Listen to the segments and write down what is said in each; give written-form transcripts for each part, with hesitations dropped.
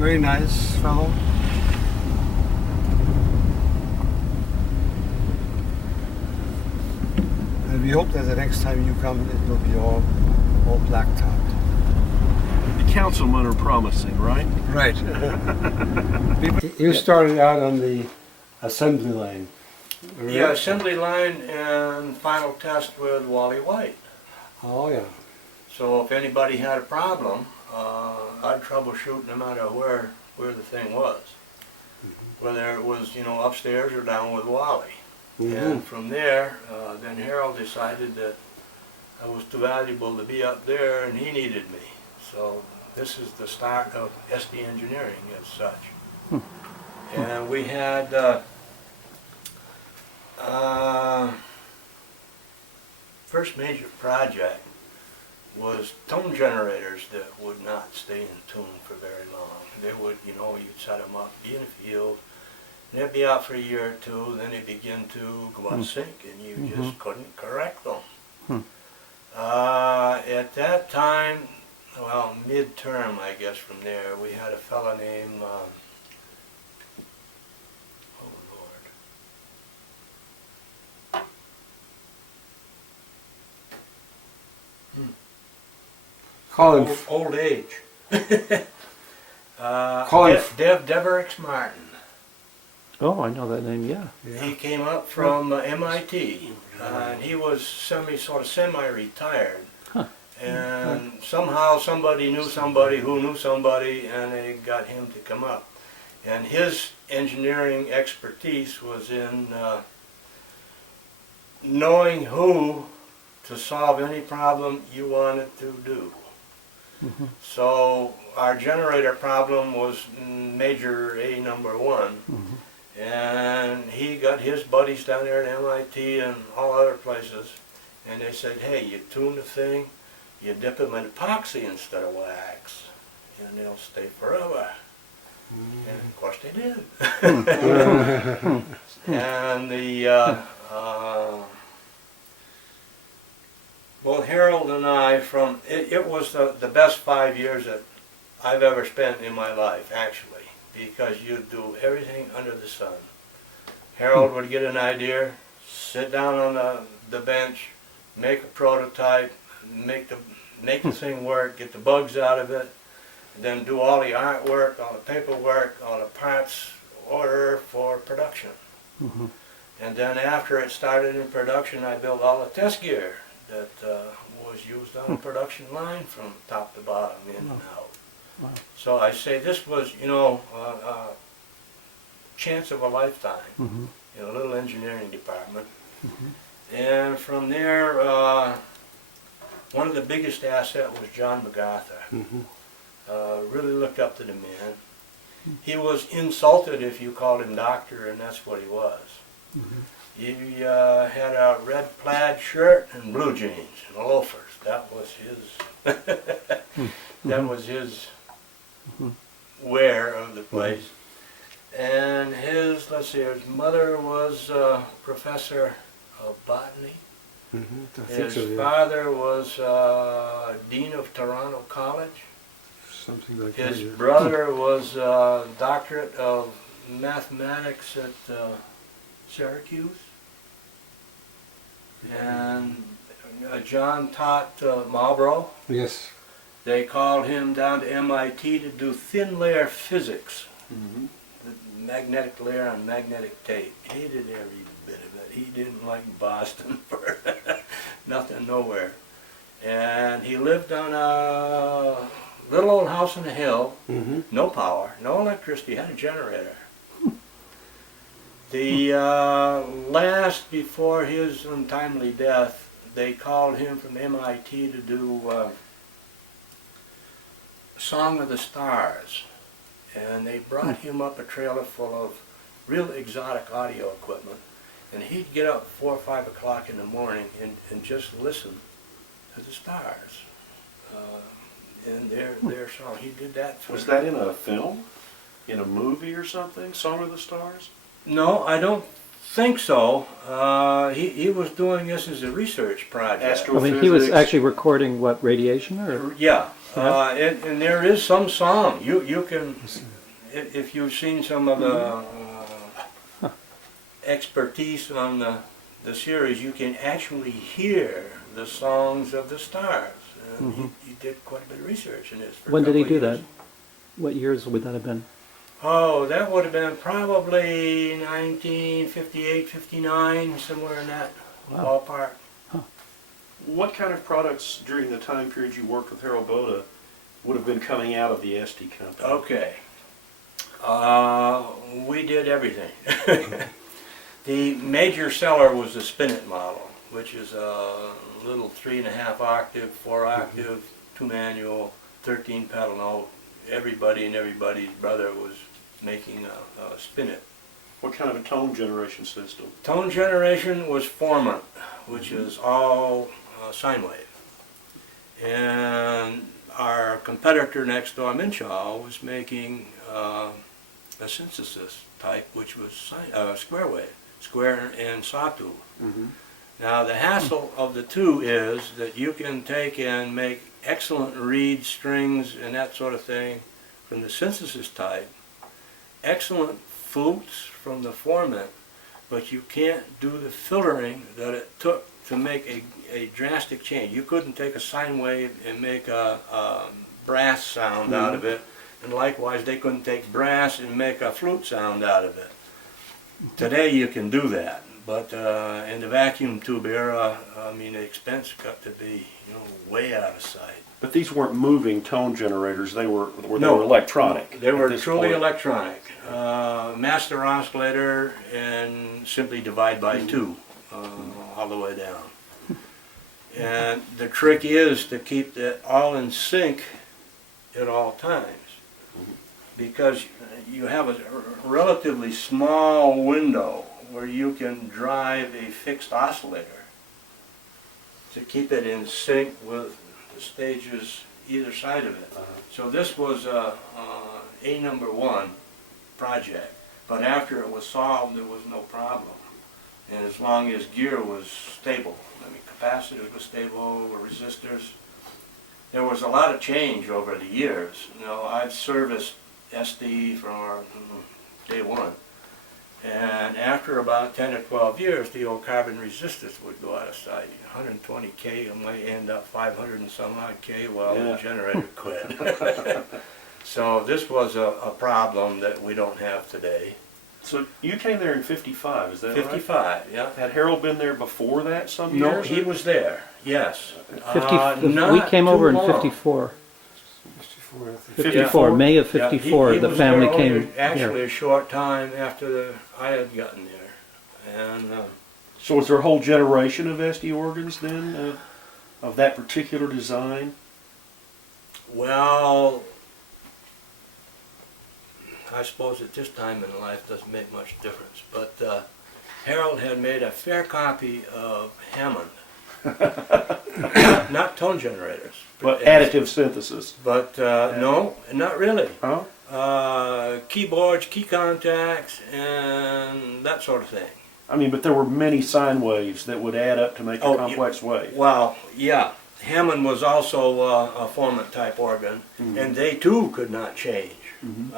Very nice fellow. And we hope that the next time you come, it will be all black-topped. The councilmen are promising, right? Right. You started out on the assembly line. Right? Yeah, assembly line and final test with Wally White. Oh, yeah. So if anybody had a problem, I'd troubleshoot no matter where the thing was. Whether it was, upstairs or down with Wally. And from there, then Harold decided that I was too valuable to be up there and he needed me. So this is the start of SD Engineering as such. And we had first major project was tone generators that would not stay in tune for very long. They would, you'd set them up, be in the field, and they'd be out for a year or two, then they begin to go out of sync, and you just couldn't correct them. At that time, well, midterm, I guess, from there, we had a fella named, Colin. old age. Colin. Deverix Martin. Oh, I know that name, yeah. He came up from MIT, and he was semi-retired. And somehow somebody knew somebody who knew somebody, and they got him to come up. And his engineering expertise was in knowing who to solve any problem you wanted to do. So our generator problem was major A number one. And he got his buddies down there at MIT and all other places, and they said, hey, you tune the thing, you dip them in epoxy instead of wax, and they'll stay forever. And of course they did. And both Harold and I, it was the best 5 years that I've ever spent in my life, actually. Because you do everything under the sun. Harold would get an idea, sit down on the bench, make a prototype, make the thing work, get the bugs out of it, and then do all the artwork, all the paperwork, all the parts order for production. And then after it started in production, I built all the test gear that was used on the production line from top to bottom, in and out. Wow. So I say this was, a chance of a lifetime in a little engineering department. And from there, one of the biggest assets was John MacArthur. Really looked up to the man. He was insulted if you called him doctor, and that's what he was. He had a red plaid shirt and blue jeans and loafers. That was his. That was his wear of the place. And his mother was a professor of botany. His father was dean of Toronto College. Something like His that. brother was a doctorate of mathematics at Syracuse. And John taught Marlborough. Yes. They called him down to MIT to do thin layer physics, the magnetic layer on magnetic tape. He hated every bit of it. He didn't like Boston for nothing, nowhere. And he lived on a little old house on a hill, no power, no electricity, had a generator. The last before his untimely death, they called him from MIT to do Song of the Stars, and they brought him up a trailer full of real exotic audio equipment, and he'd get up 4 or 5 o'clock in the morning and just listen to the stars and their song. He did that for... Was that in a film? In a movie or something? Song of the Stars? No, I don't think so. He was doing this as a research project. I mean, he was actually recording what, radiation or? Yeah, And there is some song. You can, if you've seen some of the expertise on the series, you can actually hear the songs of the stars. And he did quite a bit of research in this. For When a did he couple do of years. that? What years would that have been? Oh, that would have been probably 1958, 59, somewhere in that Wow. ballpark. What kind of products during the time period you worked with Harald Bode would have been coming out of the SD company? Okay. We did everything. The major seller was the Spin-It model, which is a little 3.5 octave, 4 octave, 2 manual, 13 pedal. Now, everybody and everybody's brother was making a Spin-It. What kind of a tone generation system? Tone generation was Formant, which is all sine wave. And our competitor next door, Minshaw, was making a synthesis type, which was square wave, square and sawtooth. Now the hassle of the two is that you can take and make excellent reed strings and that sort of thing from the synthesis type, excellent flutes from the Formant, but you can't do the filtering that it took to make a drastic change. You couldn't take a sine wave and make a brass sound out of it, and likewise they couldn't take brass and make a flute sound out of it. Today you can do that, but in the vacuum tube era, I mean, the expense got to be, way out of sight. But these weren't moving tone generators, they were No. electronic. They were at this truly point. electronic. Master oscillator and simply divide by 2 all the way down. And the trick is to keep that all in sync at all times, because you have a relatively small window where you can drive a fixed oscillator to keep it in sync with the stages either side of it. So this was a #1 project, but after it was solved there was no problem. And as long as gear was stable, I mean capacitors were stable, resistors, there was a lot of change over the years. I've serviced SD from day one. And after about 10 or 12 years, the old carbon resistors would go out of sight. 120K, it might end up 500 and some odd K while the generator quit. So this was a problem that we don't have today. So you came there in 55, is that 55, yeah. right? Had Harald been there before that some No, years? he was there, yes. 50, we Not came too over in long. 54. 54, I think. 54, May of Yeah, 54, he the was family there came only actually here. a short time after I had gotten there. And So was there a whole generation of SD organs then, of that particular design? well, I suppose at this time in life doesn't make much difference, but Harald had made a fair copy of Hammond. Not tone generators. But additive synthesis. But no, not really. Huh? Keyboards, key contacts, and that sort of thing. I mean, but there were many sine waves that would add up to make a Oh, complex wave. Well, yeah. Hammond was also a Formant type organ, and they too could not change. You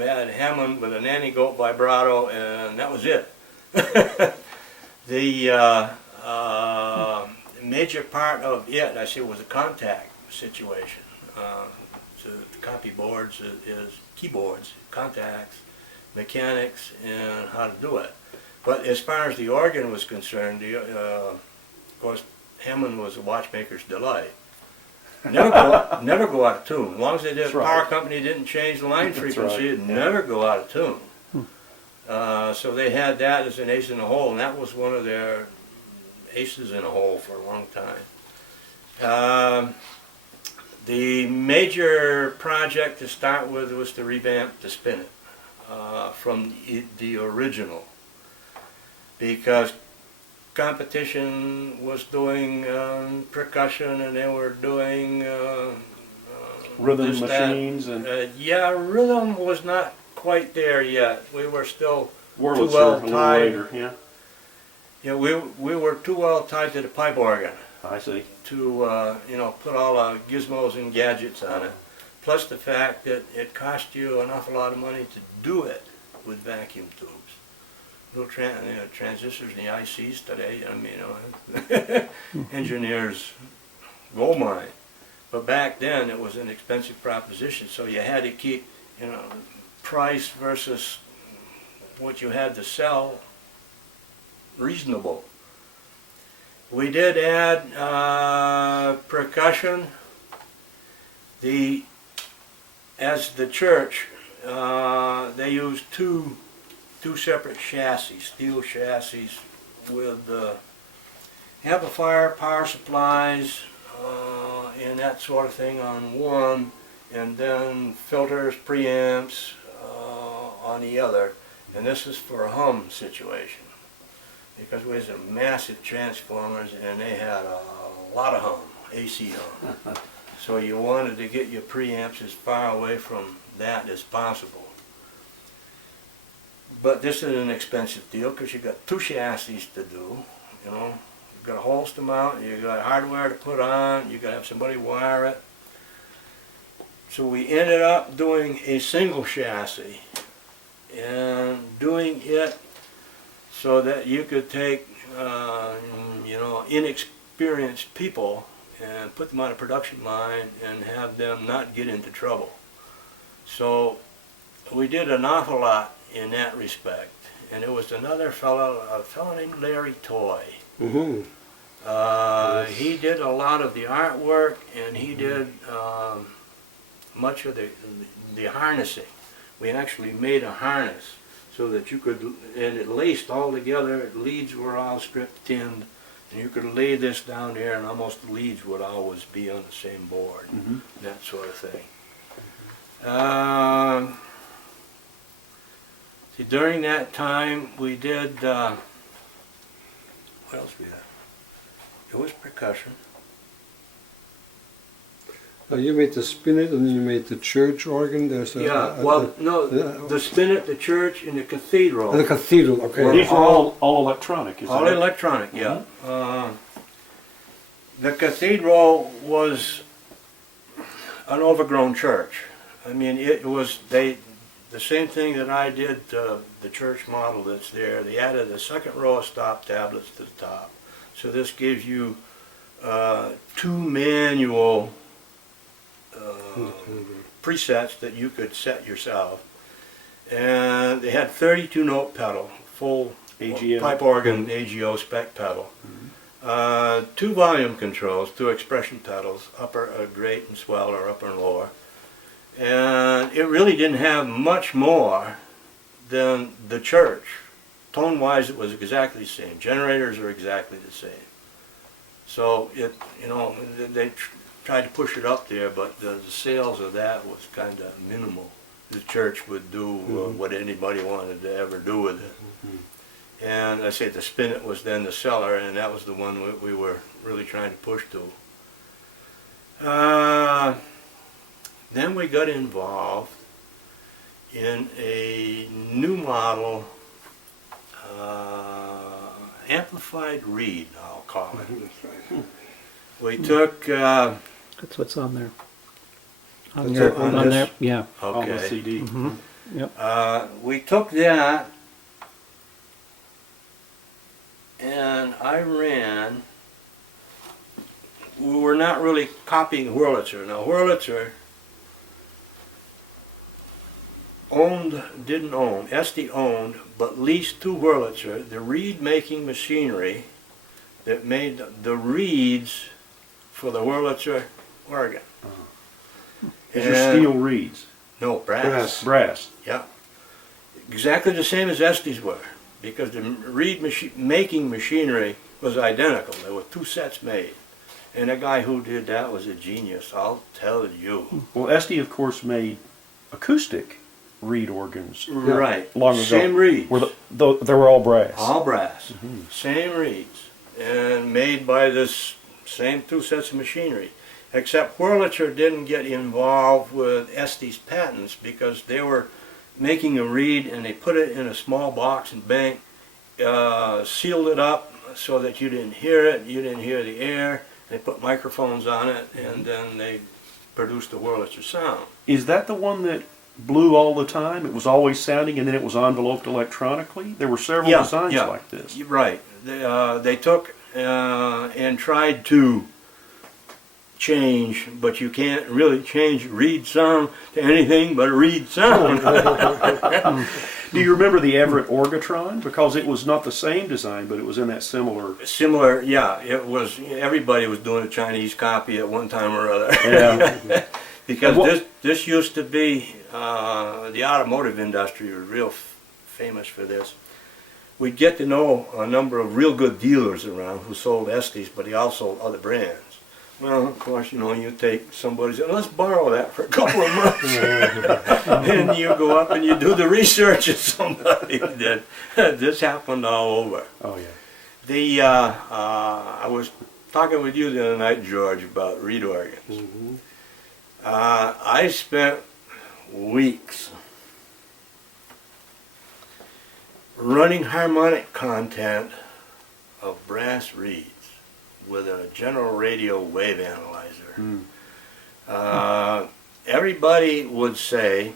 had Hammond with an anti-goat vibrato, and that was it. The major part of it, I say, was a contact situation. So the copy boards is keyboards, contacts, mechanics, and how to do it. But as far as the organ was concerned, of course, Hammond was a watchmaker's delight. Never go out of tune. As long as they did, That's right. power company didn't change the line That's frequency, right, it'd yeah. never go out of tune. So they had that as an ace in the hole, and that was one of their aces in a hole for a long time. The major project to start with was to revamp the Spin-It from the original, because competition was doing percussion, and they were doing Rhythm this, that. machines and Yeah, rhythm was not quite there yet. We were still Wurlitzer too well a little tied. later, yeah. Yeah, we were too well tied to the pipe organ. I see. to put all the gizmos and gadgets on it. Plus the fact that it cost you an awful lot of money to do it with vacuum tubes. Little transistors and the ICs today, engineers gold mine. But back then it was an expensive proposition, so you had to keep, price versus what you had to sell reasonable. We did add percussion. As the church, they used two separate chassis, steel chassis with amplifier, power supplies, and that sort of thing on one, and then filters, preamps on the other. And this is for a hum situation, because we had some massive transformers and they had a lot of hum, AC hum. So you wanted to get your preamps as far away from that as possible. But this is an expensive deal because you got two chassis to do, You've got a holster mount, you got hardware to put on, you got to have somebody wire it. So we ended up doing a single chassis and doing it so that you could take, inexperienced people and put them on a production line and have them not get into trouble. So we did an awful lot in that respect. And it was another fellow, a fellow named Larry Toy. Mm-hmm. He did a lot of the artwork, and he did much of the harnessing. We actually made a harness so that you could, and it laced all together, leads were all stripped tinned, and you could lay this down there and almost the leads would always be on the same board, that sort of thing. During that time we did, what else we had? It was percussion. You made the spinet and you made the church organ. There's The spinet, the church, and the cathedral. The cathedral, okay. These are all electronic, is All that it? electronic, yeah. The cathedral was an overgrown church. I mean, it was the same thing that I did to the church model that's there. They added a second row of stop tablets to the top. So this gives you two manual presets that you could set yourself. And they had 32 note pedal, full AGO. pipe organ AGO spec pedal. Two volume controls, two expression pedals, upper great and swell, or upper and lower. And it really didn't have much more than the church. Tone-wise, it was exactly the same. Generators are exactly the same. So they tried to push it up there, but the sales of that was kind of minimal. The church would do what anybody wanted to ever do with it. And I say the spinet was then the seller, and that was the one we were really trying to push to. Then we got involved in a new model, amplified reed, I'll call it. We took... That's what's on there. On That's there, it, on on this? there, yeah. On the Okay. CD. Yep. We took that, and I ran... We were not really copying Wurlitzer. Now Wurlitzer didn't own, Esty owned, but leased to Wurlitzer the reed making machinery that made the reeds for the Wurlitzer organ. These are steel reeds. No, brass. Brass. Yeah. Exactly the same as Estes were, because the reed making machinery was identical. There were two sets made. And the guy who did that was a genius, I'll tell you. Well, Esty, of course, made acoustic reed organs Right. long ago. Same reeds. They were all brass. All brass. Same reeds. And made by this same two sets of machinery. Except Wurlitzer didn't get involved with Estes patents because they were making a reed and they put it in a small box and bank, sealed it up so that you didn't hear it, you didn't hear the air, They put microphones on it, and then they produced the Wurlitzer sound. Is that the one that blew all the time? It was always sounding and then it was enveloped electronically? There were several designs like this. Right. They took and tried to change, but you can't really change reed sound to anything but a reed sound. Do you remember the Everett Orgatron? Because it was not the same design, but it was in that similar... Similar, yeah. It was, everybody was doing a Chinese copy at one time or other. Yeah. Because this used to be, the automotive industry was real famous for this. We'd get to know a number of real good dealers around who sold Estes, but he also sold other brands. Well, of course, you know, you take somebody's, let's borrow that for a couple of months. And you go up and you do the research of somebody that this happened all over. Oh, yeah. I was talking with you the other night, George, about reed organs. Mm-hmm. I spent weeks running harmonic content of brass reeds with a general radio wave analyzer. Everybody would say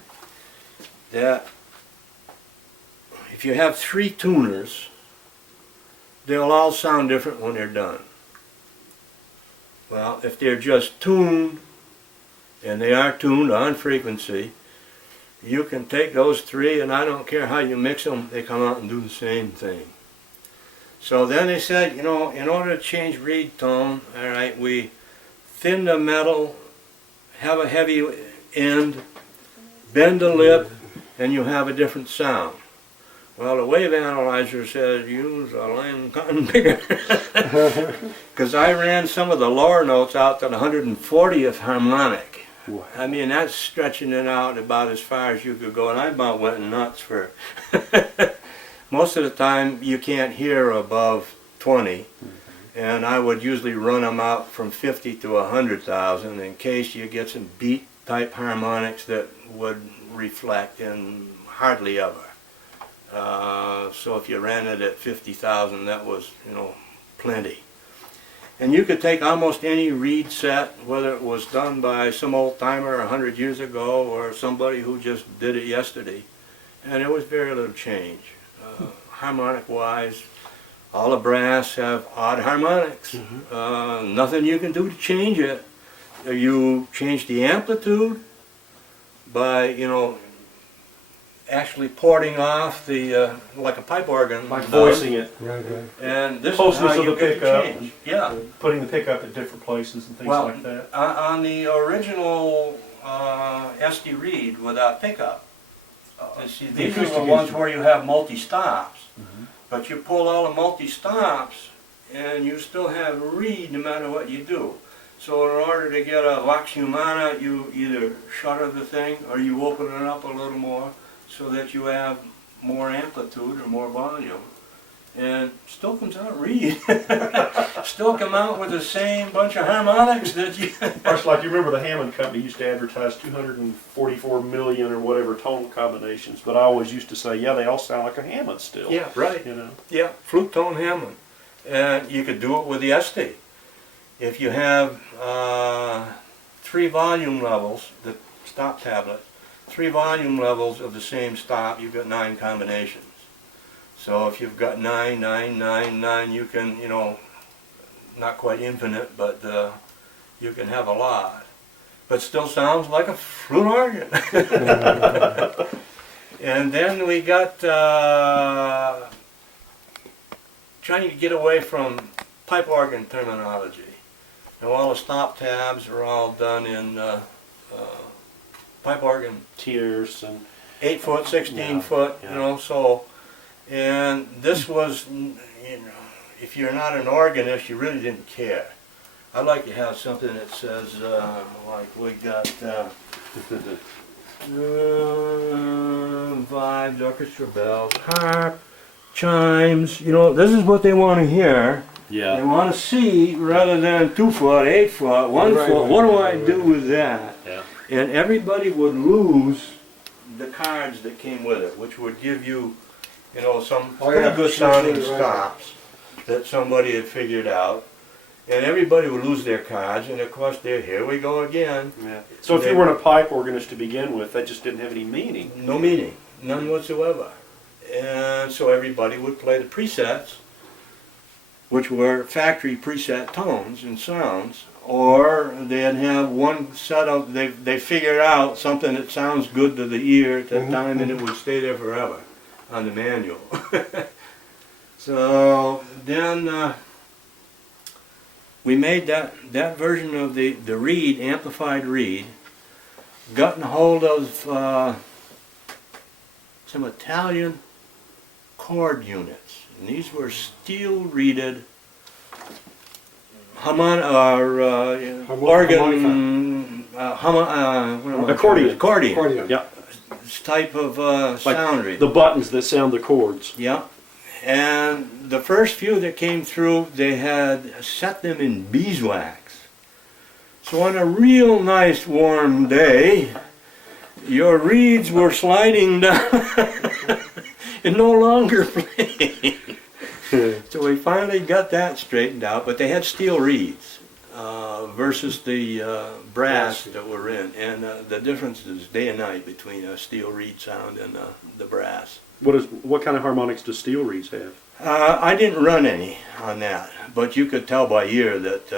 that if you have 3 tuners, they'll all sound different when they're done. Well, if they're just tuned, and they are tuned on frequency, you can take those 3, and I don't care how you mix them, they come out and do the same thing. So then they said, you know, in order to change reed tone, all right, we thin the metal, have a heavy end, bend the lip, and you have a different sound. Well, the wave analyzer says use a lime cotton picker. Because I ran some of the lower notes out to the 140th harmonic. Wow. I mean, that's stretching it out about as far as you could go, and I about went nuts for... Most of the time, you can't hear above 20, and I would usually run them out from 50 to 100,000 in case you get some beat-type harmonics that would reflect, and hardly ever. So if you ran it at 50,000, that was, you know, plenty. And you could take almost any reed set, whether it was done by some old-timer 100 years ago or somebody who just did it yesterday, and there was very little change. Harmonic-wise, all the brass have odd harmonics. Nothing you can do to change it. You change the amplitude by, you know, actually porting off the, like a pipe organ. Like voicing it. Right. And this is Closeness how of you the get the pickup. change. Yeah. Putting the pickup at different places and things like that. On the original SD reed without pickup, see, these are the ones where you have multi-stops. But you pull all the multi-stops and you still have reed no matter what you do. So in order to get a Vox Humana, you either shutter the thing or you open it up a little more so that you have more amplitude or more volume. And still comes out reed. Still come out with the same bunch of harmonics that you... Of course, like you remember the Hammond Company used to advertise 244 million or whatever tone combinations, but I always used to say, yeah, they all sound like a Hammond still. Yeah, right. You know? Yeah, flute tone Hammond. And you could do it with the SD. If you have 3 volume levels, the stop tablet, 3 volume levels of the same stop, you've got 9 combinations. So if you've got 9, 9, 9, 9, you can, you know, not quite infinite, but you can have a lot. But still sounds like a flute organ. And then we got trying to get away from pipe organ terminology. Now all the stop tabs are all done in pipe organ. Tiers and 8 foot, 16 foot, you know, so, and this was, you know, if you're not an organist, you really didn't care. I'd like to have something that says, like we got vibes, orchestra bells, harp, chimes, you know, this is what they want to hear. yeah. They want to see rather than 2 foot, 8 foot, 1 foot, what do I do with that? Yeah. And everybody would lose the cards that came with it, which would give you, you know, some pretty good sounding stops that somebody had figured out. And everybody would lose their cards, and of course, here we go again. Yeah. So if you weren't a pipe organist to begin with, that just didn't have any meaning. No meaning, none whatsoever. And so everybody would play the presets, which were factory preset tones and sounds, or they'd have one set of, they figured out something that sounds good to the ear at that time, and it would stay there forever on the manual. So then we made that version of the reed, amplified reed, gotten hold of some Italian chord units. And these were steel reeded accordion Yeah. type of Like sound reed. the buttons that sound the chords. Yeah. And the first few that came through, they had set them in beeswax. So on a real nice warm day, your reeds were sliding down and no longer playing. So we finally got that straightened out, but they had steel reeds versus the brass that were in. And the difference is day and night between a steel reed sound and the brass. What kind of harmonics do steel reeds have? I didn't run any on that, but you could tell by ear that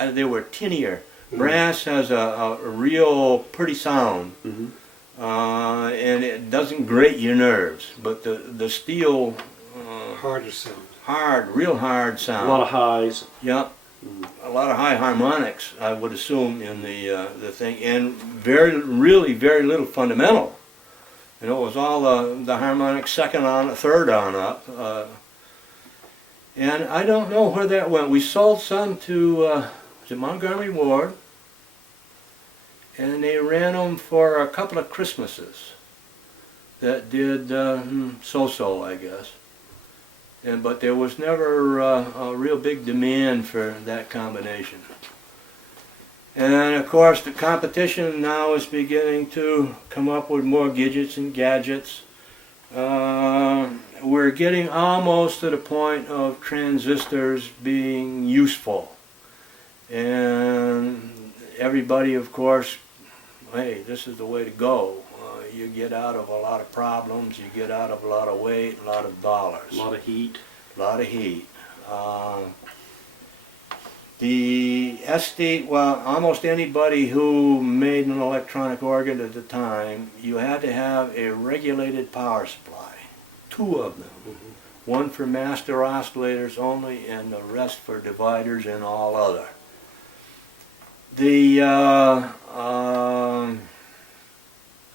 they were tinnier. Brass has a real pretty sound, and it doesn't grate your nerves. But the steel, Harder sound. real hard sound. A lot of highs. Yep, a lot of high harmonics, I would assume, in the thing, and really very little fundamental. You know, it was all the harmonics second on, third on up. And I don't know where that went. We sold some to Montgomery Ward, and they ran them for a couple of Christmases that did so-so, I guess. But there was never a real big demand for that combination. And of course the competition now is beginning to come up with more gadgets and gadgets. We're getting almost to the point of transistors being useful. And everybody, of course, hey, this is the way to go. You get out of a lot of problems, you get out of a lot of weight, a lot of dollars. A lot of heat. A lot of heat. The SD, well, almost anybody who made an electronic organ at the time, you had to have a regulated power supply. Two of them. One for master oscillators only, and the rest for dividers and all other.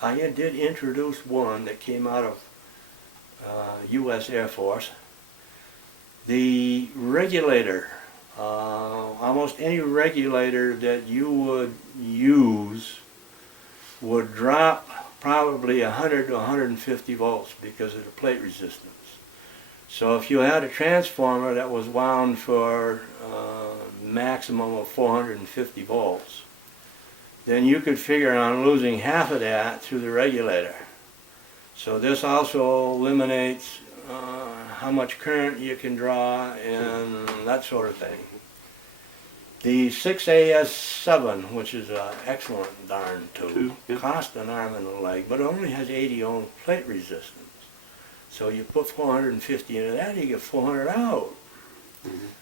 I did introduce one that came out of U.S. Air Force. The regulator, almost any regulator that you would use would drop probably 100 to 150 volts because of the plate resistance. So if you had a transformer that was wound for maximum of 450 volts, then you could figure on losing half of that through the regulator. So this also eliminates how much current you can draw and that sort of thing. The 6AS7, which is an excellent darn tube, cost an arm and a leg, but it only has 80 ohm plate resistance. So you put 450 into that, you get 400 out.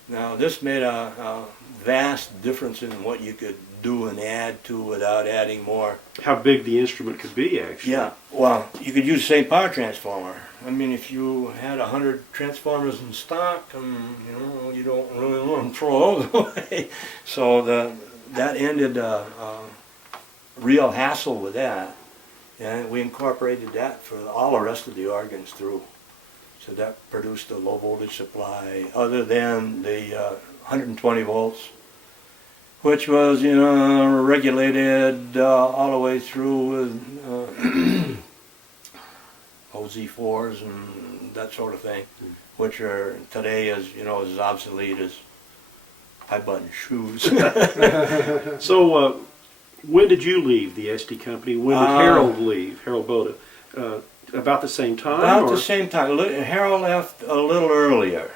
Now this made a vast difference in what you could do and add to without adding more. How big the instrument could be, actually. Yeah, well, you could use the same power transformer. I mean, if you had 100 transformers in stock, and you don't really want to throw those away. So that ended a real hassle with that, and we incorporated that for all the rest of the organs through. So that produced a low voltage supply, other than the 120 volts, which was regulated all the way through with OZ4s and that sort of thing, which are today as as obsolete as high-button shoes. So when did you leave the SD company? When did Harald leave? Harald Bode. About the same time? About the same time. Harold left a little earlier.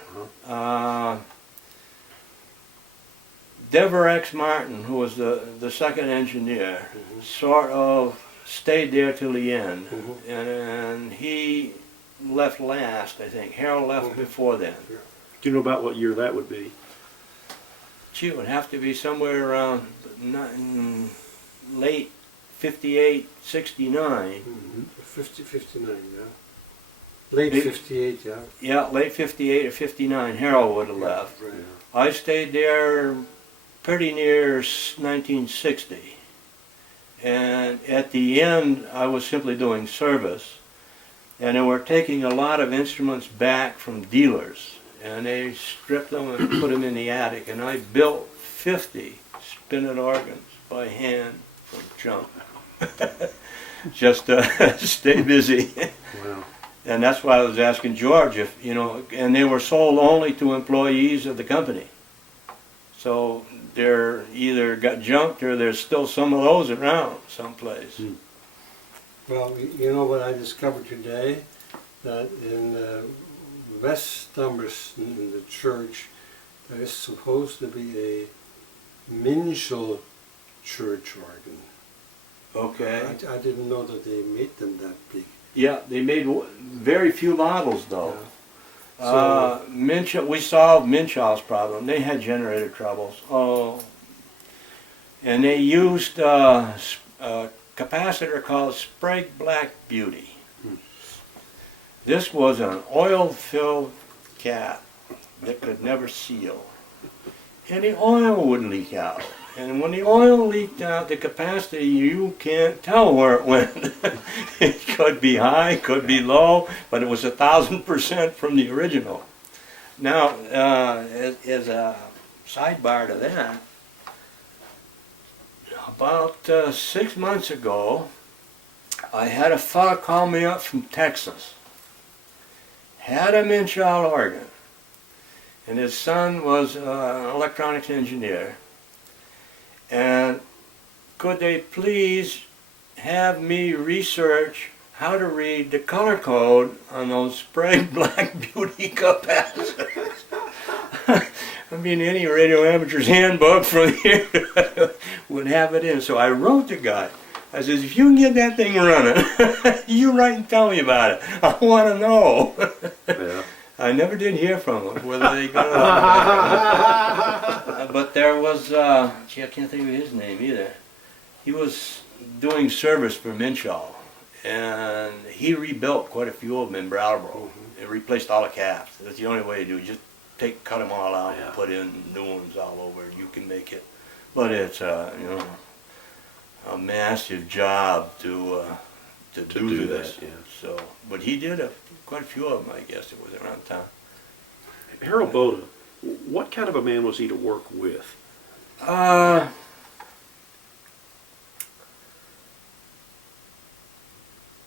Deverex Martin, who was the second engineer, sort of stayed there till the end, and he left last, I think. Harold left before then. Do you know about what year that would be? Gee, it would have to be somewhere around late 58, 69. 59, yeah. Late Maybe- 58, yeah. Yeah, late 58 or 59, Harold would have left. Right. I stayed there pretty near 1960. And at the end, I was simply doing service. And they were taking a lot of instruments back from dealers. And they stripped them and put them in the attic. And I built 50 spinet organs by hand from junk. Just to stay busy. Wow. And that's why I was asking George if, and they were sold only to employees of the company. So they're either got junked or there's still some of those around someplace. Well, you know what I discovered today? That in West Dummerston, in the church, there is supposed to be a Minchel church organ. Okay. I didn't know that they made them that big. Yeah, they made very few models though. Yeah. We solved Minchall's problem. They had generator troubles. Oh, and they used a capacitor called Sprague Black Beauty. This was an oil-filled cap that could never seal, and the oil would leak out. And when the oil leaked out, the capacity, you can't tell where it went. It could be high, could be low, but it was 1,000% from the original. Now, as a sidebar to that, about 6 months ago, I had a fellow call me up from Texas. Had a Minchall organ, and his son was an electronics engineer. And could they please have me research how to read the color code on those Sprague Black Beauty capacitors? I mean, any radio amateur's handbook from here would have it in. So I wrote the guy. I says, if you can get that thing running, you write and tell me about it. I want to know. Yeah. I never did hear from them, whether they got it. But there was, I can't think of his name either. He was doing service for Minchall, and he rebuilt quite a few of them in Brattleboro. It replaced all the caps. That's the only way to do it. Just cut them all out and put in new ones all over. You can make it. But it's, a massive job to do this, that. yeah. So, but he did quite a few of them, I guess, it was around town. Harald Bode, what kind of a man was he to work with?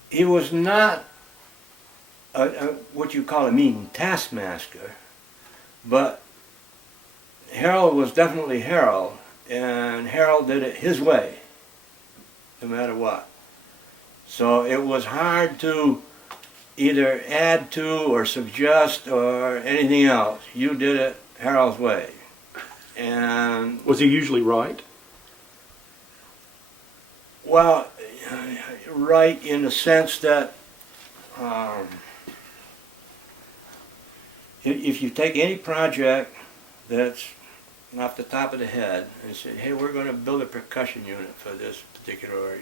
He was not what you call a mean taskmaster, but Harold was definitely Harold, and Harold did it his way, no matter what. So it was hard to either add to or suggest or anything else. You did it Harold's way. And Was he usually right? well, right in the sense that if you take any project that's off the top of the head and say, hey, we're going to build a percussion unit for this particular area.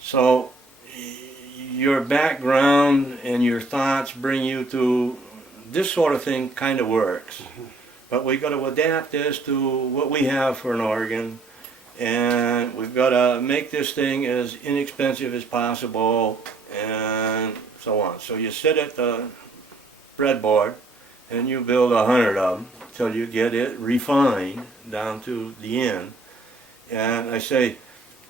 So your background and your thoughts bring you to this sort of thing kind of works. But we've got to adapt this to what we have for an organ, and we've got to make this thing as inexpensive as possible, and so on. So you sit at the breadboard and you build 100 of them till you get it refined down to the end. And I say,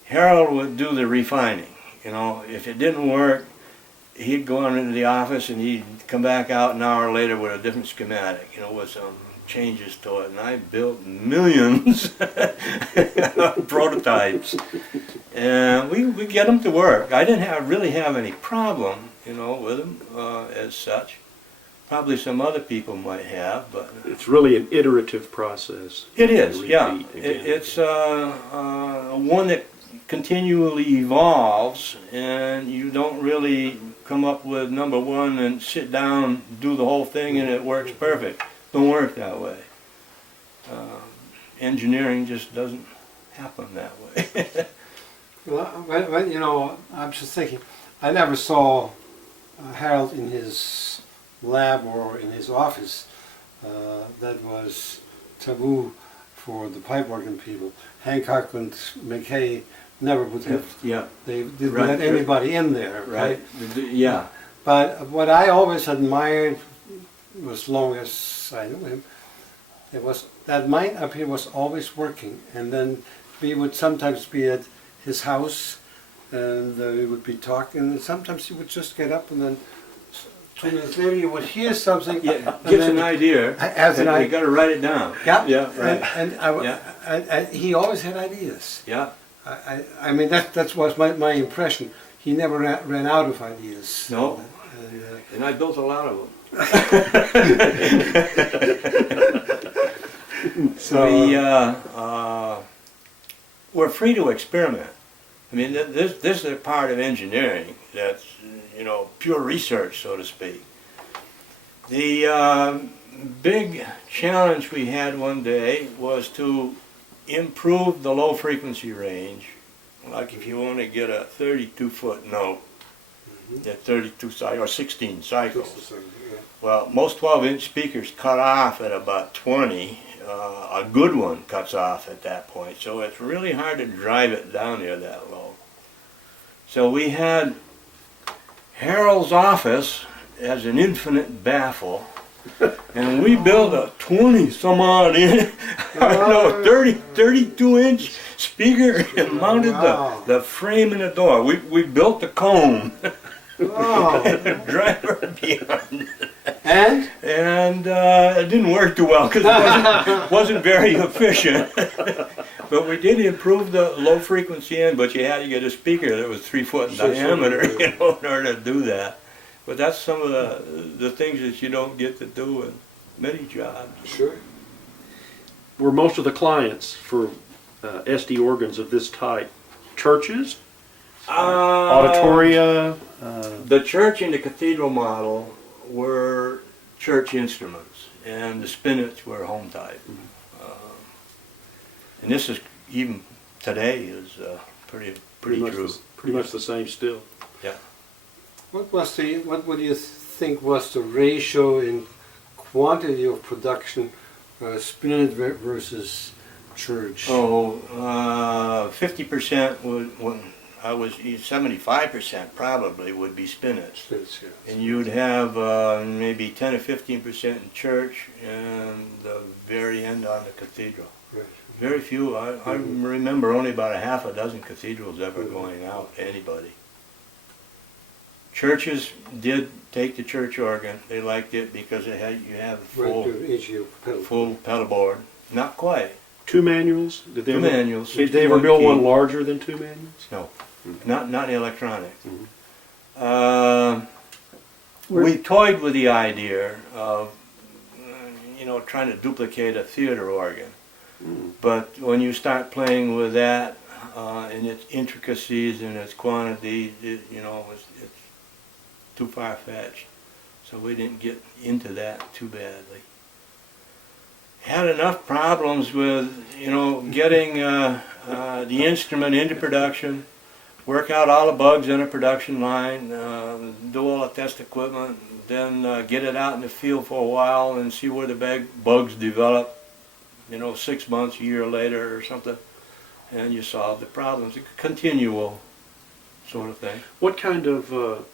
Harold would do the refining. You know, if it didn't work, he'd go on into the office and he'd come back out an hour later with a different schematic, you know, with some changes to it. And I built millions of prototypes. And we get them to work. I didn't really have any problem, you know, with them as such. probably some other people might have, but It's really an iterative process. it is, yeah. Repeat again. It's one that continually evolves, and you don't really come up with number one and sit down, do the whole thing, and it works perfect. Don't work that way. Engineering just doesn't happen that way. Well, you know, I'm just thinking, I never saw Harold in his lab or in his office. That was taboo for the pipe organ people. Hancock and McKay never would have, Yeah, they didn't Right. let anybody in there, right. Yeah. But what I always admired, as long as I knew him, it was that mine up here was always working. And then we would sometimes be at his house, and we would be talking, and sometimes he would just get up, and then 2 minutes later you would hear something. Yeah, and gets then- an idea, As an and idea. you gotta write it down. Yeah, Yeah, right. And he always had ideas. Yeah, I mean, that was my impression. He never ran out of ideas. No. And, and I built a lot of them. so, We're free to experiment. I mean, this is a part of engineering that's, you know, pure research, so to speak. The big challenge we had one day was to improve the low frequency range. Like if you want to get a 32-foot note, at 32 cycles, or 16 cycles. Well, most 12-inch speakers cut off at about 20. A good one cuts off at that point, so it's really hard to drive it down there that low. So we had Harold's office as an infinite baffle, and we built a 20-some-odd inch, 32-inch speaker and mounted Wow. the frame in the door. We built the cone. oh, Driver behind it. and And it didn't work too well because it wasn't very efficient. But we did improve the low frequency end, but you had to get a speaker that was 3 foot in diameter, you know, in order to do that. But that's some of the things that you don't get to do in many jobs. sure. Were most of the clients for SD organs of this type churches, auditoria? The church and the cathedral model were church instruments, and the spinets were home type. And this is, even today, is pretty true. Pretty much the same still. Yeah. What do you think was the ratio in quantity of production, spinet versus church? Oh, 50% would, I was 75% probably would be spinets. Spinets, yeah. And you'd have maybe 10 or 15% in church, and the very end on the cathedral. Right. Very few. I remember only about a half a dozen cathedrals ever going out to anybody. Churches did take the church organ. They liked it because you have Right, to each you pedal. full pedal board. Not quite. 2 manuals? Did they Two ever, manuals. Did they ever build 61 one key. larger than 2 manuals? No, not in electronics. Mhm. We toyed with the idea of, you know, trying to duplicate a theater organ. Mm. But when you start playing with that and its intricacies and its quantities, you know, it's too far-fetched. So we didn't get into that too badly. Had enough problems with, you know, getting the instrument into production, work out all the bugs in a production line, do all the test equipment, then get it out in the field for a while and see where the bugs develop, you know, 6 months, a year later or something, and you solve the problems. It's a continual sort of thing. What kind of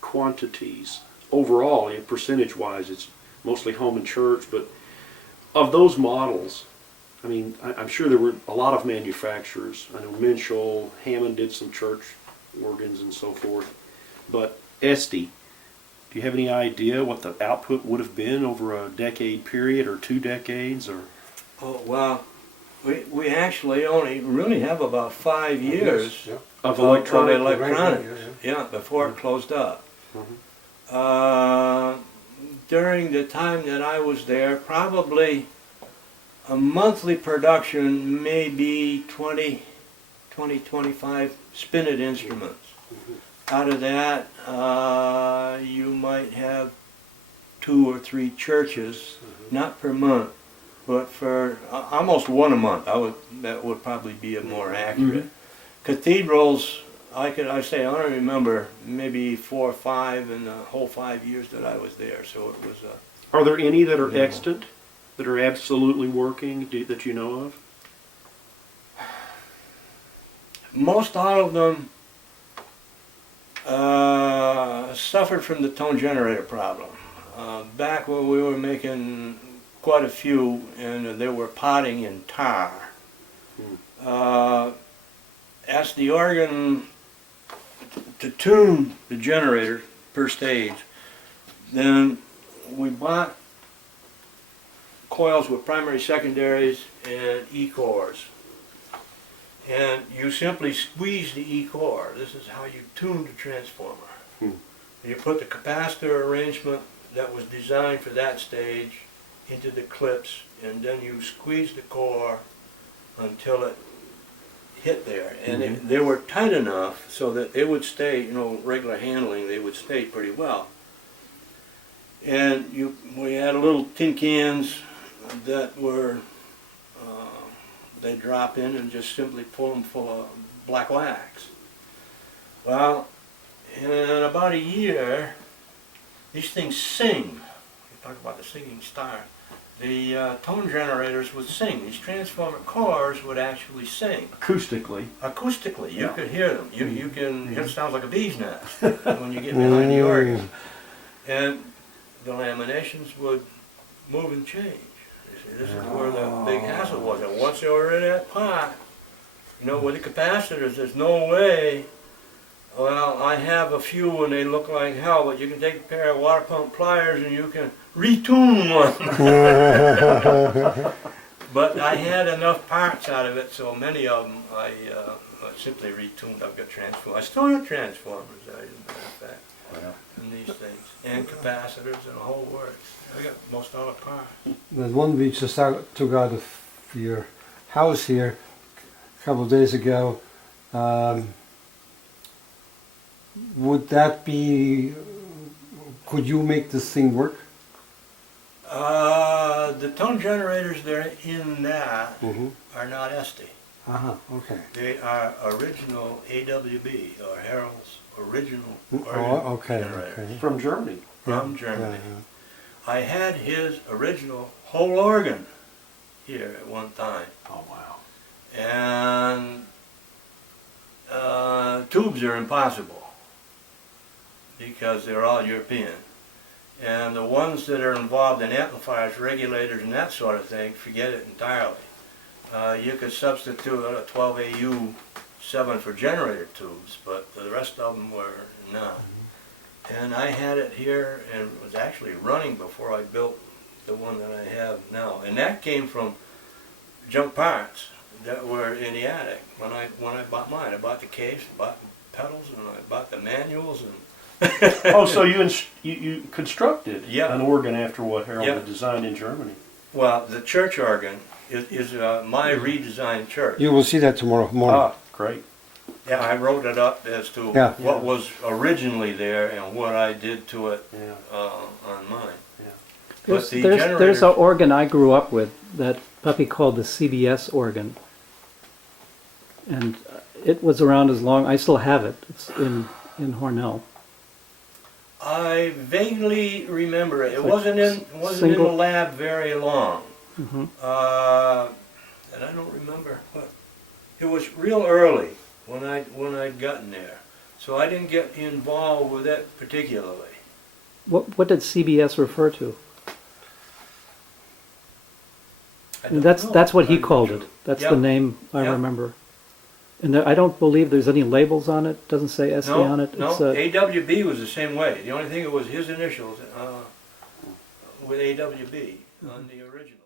quantities overall, percentage-wise? It's mostly home and church, but of those models, I mean, I'm sure there were a lot of manufacturers. I know Minshall, Hammond did some church organs and so forth, but SD, do you have any idea what the output would have been over a decade period or 2 decades? Or Oh, well, we actually only really have about 5 years Yeah. of of electronic? electronics, yeah. yeah, before it closed up. Mhm. during the time that I was there, probably a monthly production may be 25 spinet instruments. Out of that, you might have 2 or 3 churches, not per month, but for almost one a month. That would probably be a more accurate. Cathedrals, I don't remember, maybe 4 or 5 in the whole 5 years that I was there. So it was. Are there any that are extant, that are absolutely working, that you know of? Most all of them suffered from the tone generator problem. Back when we were making quite a few, and they were potting in tar. Asked the organ to tune the generator per stage. Then we bought coils with primary, secondaries, and E-cores. And you simply squeeze the E-core. This is how you tune the transformer. You put the capacitor arrangement that was designed for that stage into the clips, and then you squeeze the core until it hit there. And they were tight enough so that they would stay, regular handling, they would stay pretty well. And we had little tin cans that were, they drop in and just simply pull them full of black wax. Well, in about a year, these things sing. You talk about the singing star. The tone generators would sing. These transformer cores would actually sing. Acoustically. Acoustically, you could hear them. You can. It sounds like a bee's nest when you get behind the organ. And the laminations would move and change. You see, this is where the big hassle was. And once they were in that pot, with the capacitors, there's no way. Well, I have a few and they look like hell, but you can take a pair of water pump pliers and you can retune one. But I had enough parts out of it, so many of them I simply retuned. I've got transformers. I still have transformers, as a matter of fact, in these things, and capacitors and the whole works. I got most all the parts. The one we just took out of your house here a couple of days ago, would that be, could you make this thing work? The tone generators that are in that are not ST. Okay. They are original AWB, or Harald's original Okay. generators. From Germany. From Germany. I had his original whole organ here at one time. Oh, wow. And tubes are impossible because they're all European. And the ones that are involved in amplifiers, regulators, and that sort of thing, forget it entirely. You could substitute a 12AU7 for generator tubes, but the rest of them were not. And I had it here and was actually running before I built the one that I have now. And that came from junk parts that were in the attic. When I bought mine, I bought the case, bought the pedals, and I bought the manuals. And Oh, so you constructed Yeah. an organ after what Harald Yeah. had designed in Germany. well, the church organ is my redesigned church. You will see that tomorrow morning. Ah, great. Yeah, I wrote it up as to Yeah. what was originally there and what I did to it Yeah. on mine. There's, But the there's generators, an organ I grew up with that puppy called the CBS organ. And it was around as long, I still have it. It's in Hornell. I vaguely remember it. It like wasn't in the single- lab very long, Hmm. and I don't remember. But it was real early when I'd gotten there, so I didn't get involved with it particularly. What did CBS refer to? I And don't know, that's what he to tell you called the it. truth. That's Yeah. the name I Yeah. remember. And I don't believe there's any labels on it. Doesn't say ST on it. No, It's AWB was the same way. The only thing it was his initials with AWB on the original.